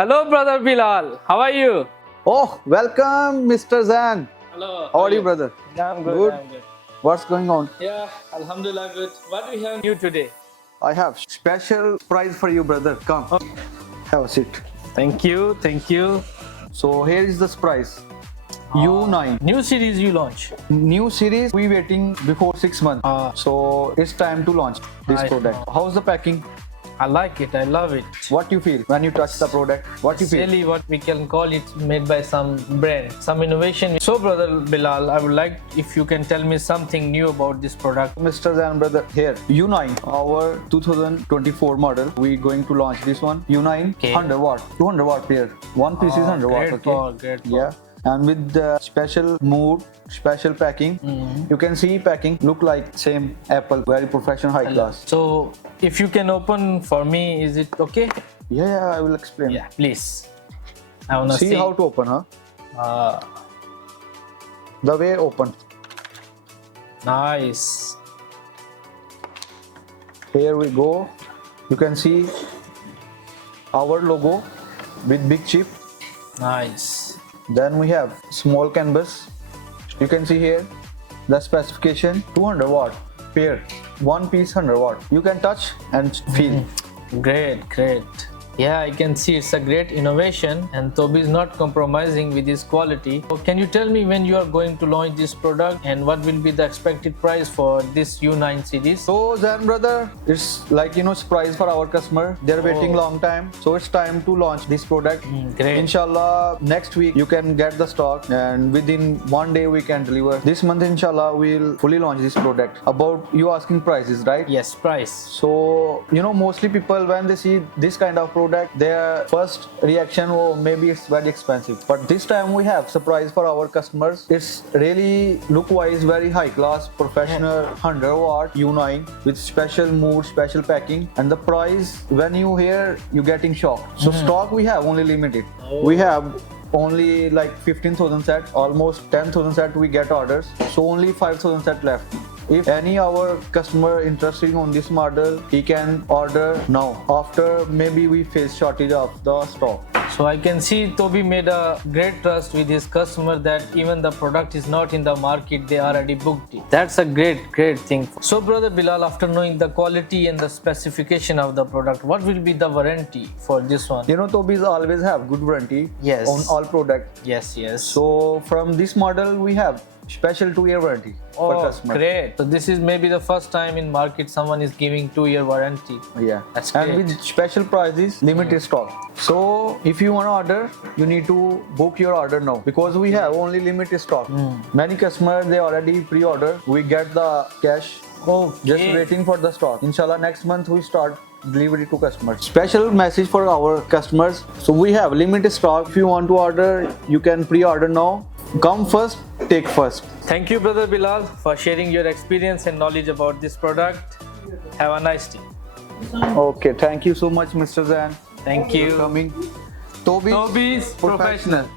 Hello, brother Bilal. How are you? Oh, welcome, Mr. Zan. Hello. How are you, brother? Yeah, I'm good. Good. I'm good. What's going on? Yeah, Alhamdulillah, good. What do we have new today? I have special prize for you, brother. Come, Oh, have a seat. thank you. Thank you. So here is the prize. U9 New series you launch. new series. We waiting before 6 months. So it's time to launch this I product. know. How's the packing? I like it. I love it. What you feel when you touch the product? What you It's feel? really what we can call it made by some brand, some innovation. So, brother Bilal, I would like if you can tell me something new about this product. Mr. Zan, brother, here U9, our 2024 model. We going to launch this one. U9, Okay. 100 watt, 200 watt pair. One piece is 100 watt. Great Okay. ball, great ball. Yeah, and with the special mood, special packing, you can see packing look like same Apple, very professional, high class. So, if you can open for me, is it okay? Yeah, I will explain. Yeah, please. I wanna See how to open, huh? Uh, The way open. nice. Here we go. You can see our logo with big chip. Nice. Then we have small canvas. You can see here the specification 200 watt pair, one piece 100 watt. You can touch and feel. Great, great. Yeah, I can see it's a great innovation and Toby is not compromising with his quality. So can you tell me when you are going to launch this product and what will be the expected price for this U9 series? So Zan, brother, it's like surprise for our customer. They're waiting long time, so it's time to launch this product. Great. Inshallah, next week you can get the stock, and within 1 day we can deliver. This month, inshallah, we'll fully launch this product. About you asking prices, right? Yes, price. So mostly people when they see this kind of product, their first reaction, oh, maybe it's very expensive. But this time we have surprise for our customers. It's really look wise very high class, professional, 100 watt U9 with special mood, special packing, and the price when you hear you getting shocked. So stock we have only limited. We have only like 15,000 set, almost 10,000 set we get orders, so only 5,000 set left. If any our customer interested on this model, he can order now. After maybe we face shortage of the stock. So I can see Toby made a great trust with his customer that even the product is not in the market, they already booked it. That's a great thing. So brother Bilal, after knowing the quality and the specification of the product, what will be the warranty for this one? Tobys always have good warranty Yes. on all product. Yes. So from this model we have special 2-year warranty for customer. Great. So this is maybe the first time in market someone is giving 2-year warranty. Yeah. That's and great. with special prices, limited stock. So if you want to order, you need to book your order now because we have only limited stock. Many customers they already pre-order. We get the cash. Just waiting for the stock. Inshallah, next month we start delivery to customers. Special message for our customers. So we have limited stock. If you want to order, you can pre-order now. Come first, take first. Thank you brother Bilal for sharing your experience and knowledge about this product. Have a nice day. Okay, thank you so much, Mr. Zan. Thank for you. coming. Tobys Tobys Professional.